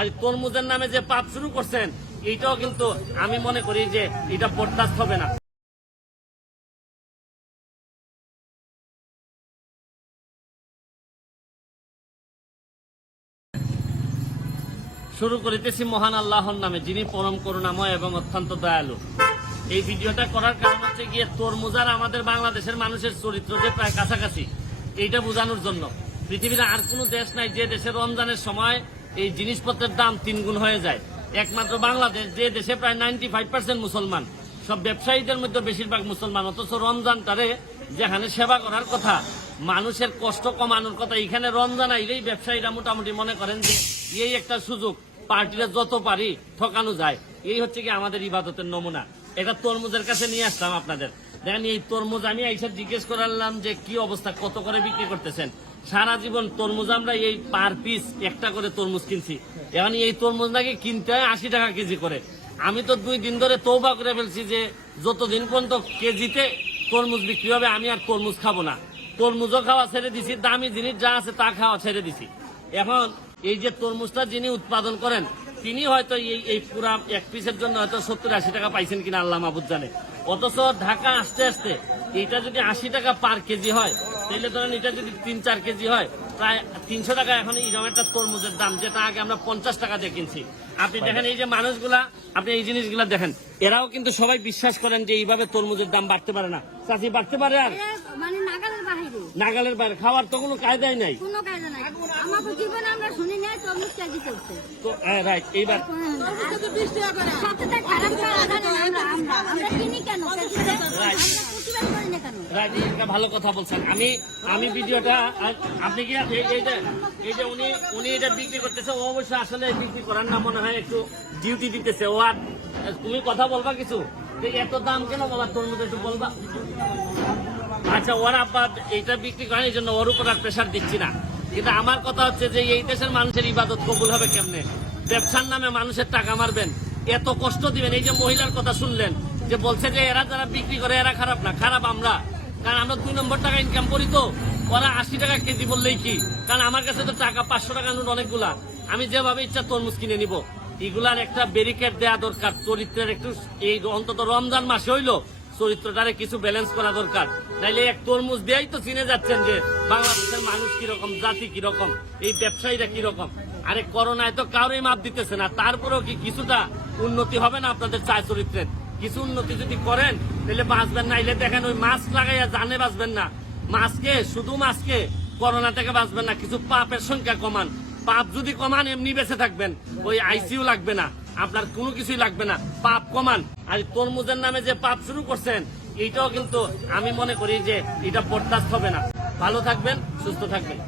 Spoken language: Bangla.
আর তরমুজের নামে যে পাপ শুরু করছেন এইটাও কিন্তু আমি মনে করি যে এটা বরদাস্ত হবে না। শুরু করিতেছি মহান আল্লাহর নামে, যিনি পরম করুণাময় এবং অত্যন্ত দয়ালু। এই ভিডিওটা করার কারণ হচ্ছে গিয়ে তরমুজার আমাদের বাংলাদেশের মানুষের চরিত্র যে প্রায় কাছাকাছি, এইটা বোঝানোর জন্য। পৃথিবীর আর কোনো দেশ নাই যে দেশে রমজানের সময় এই জিনিসপত্রের দাম তিন গুণ হয়ে যায়। একমাত্র বাংলাদেশ, যে দেশে প্রায় নাইনটি ফাইভ পার্সেন্ট মুসলমান। সব ব্যবসায়ীদের মধ্যে বেশিরভাগ মুসলমান। অথচ রমজানটারে যেখানে সেবা করার কথা, মানুষের কষ্ট কমানোর কথা এখানে রমজান আইলেই ব্যবসায়ীরা মোটামুটি মনে করেন যে এই একটা সুযোগ পার্টিরা যত পারি ঠকানো যায়। এই হচ্ছে কি আমাদের ইবাদতের নমুনা। এটা তরমুজের কাছে নিয়ে আসলাম আপনাদের। দেখেন এই তরমুজ আমি এইসব জিজ্ঞেস করালাম যে কি অবস্থা, কত করে বিক্রি করতেছেন? সারা জীবন তরমুজ আমরা এই পার পিস একটা করে তরমুজ কিনছি। এখন এই তরমুজ নাকি কিনতে হয় আশি টাকা কেজি করে। আমি তো দুই দিন ধরে তৌবা করে ফেলছি যে যতদিন পর্যন্ত কেজিতে তরমুজ বিক্রি হবে, আমি আর তরমুজ খাব না। তরমুজও খাওয়া ছেড়ে দিছি, দামি জিনিস যা আছে তা খাওয়া ছেড়ে দিছি। এখন এই যে তরমুজটা যিনি উৎপাদন করেন, তিনি হয়তো এই এই পুরা এক পিসের জন্য হয়তো সত্তর আশি টাকা পাইছেন কিনা আল্লাহ মাহবুদ জানে। অথচ ঢাকা আসতে আসতে এটা যদি আশি টাকা পার কেজি হয় তাহলে ধরেন এটা যদি তিন চার কেজি হয় প্রায় তিনশো টাকা এখন এরকম একটা তরমুজের দাম যেটা আগে আমরা পঞ্চাশ টাকা দিয়ে কিনছি। আপনি দেখেন এই যে মানুষগুলা আপনি এই জিনিসগুলা দেখেন এরাও কিন্তু সবাই বিশ্বাস করেন যে এইভাবে তরমুজের দাম বাড়তে পারে না। চাষি বাড়তে পারে আর? মানে নাগালের বাইরে খাওয়ার তো কোনো কায়দাই নাই। কোনো কায়দা নাই। আমাকে জীবনে আমরা শুনি তো রাইট এইবার। ভালো কথা বলছেন। আমি আমি ভিডিওটা আপনি কি এই- এইটা যে উনি উনি এটা বিক্রি করতেছে ও অবশ্য আসলে বিক্রি করার না মনে হয় একটু ডিউটি দিতেছে। ও আর তুমি কথা বলবা কিছু? এত দাম কেন বাবা তোর মধ্যে একটু বলবা? আচ্ছা ওর আব্বা এইটা বিক্রি করেন এই জন্য ওর উপর আর প্রেশার দিচ্ছি না। কিন্তু আমার কথা হচ্ছে যে এই দেশের মানুষের ইবাদত কবুল হবে কেমনে? ব্যবসার নামে মানুষের টাকা মারবেন। এত কষ্ট দিবেন। এই যে মহিলার কথা শুনলেন, যে বলছে যে এরা যারা বিক্রি করে, এরা খারাপ না, খারাপ আমরা। কারণ আমরা দুই নম্বর টাকা ইনকাম করি তো। ওরা আশি টাকা কেজি বললেই কি? কারণ আমার কাছে তো টাকা পাঁচশো টাকা নোট অনেকগুলা। আমি যেভাবে ইচ্ছা তরমুজ কিনে নিব। এগুলার একটা ব্যারিকেড দেওয়া দরকার। চরিত্রের একটু এই অন্তত রমজান মাসে হইল চরিত্রটারে কিছু ব্যালেন্স করা দরকার। নাইলে এক তরমুজ দিয়েই তো চিনে যাচ্ছেন যে বাংলাদেশের মানুষ কীরকম, জাতি কীরকম, এই ব্যবসায়ীরা কীরকম। আরে করোনায় তো কারোই মাপ দিতেছে না, তারপরেও কি কিছুটা উন্নতি হবে না আপনাদের চায় চরিত্রের কিছু উন্নতি যদি করেন, তাহলে বাঁচবেন না এলে দেখেন ওই মাস্ক লাগাইয়া জানে বাঁচবেন না। মাস্কে শুধু মাস্কে করোনা থেকে বাঁচবেন না, কিছু পাপের সংখ্যা কমান। পাপ যদি কমান, এমনি বেঁচে থাকবেন, ওই আইসিইউ লাগবে না। আপনার কোনো কিছুই লাগবে না। পাপ কমান। আর তরমুজের নামে যে পাপ শুরু করছেন এইটাও কিন্তু আমি মনে করি যে এটা বরদাস্ত হবে না। ভালো থাকবেন, সুস্থ থাকবেন।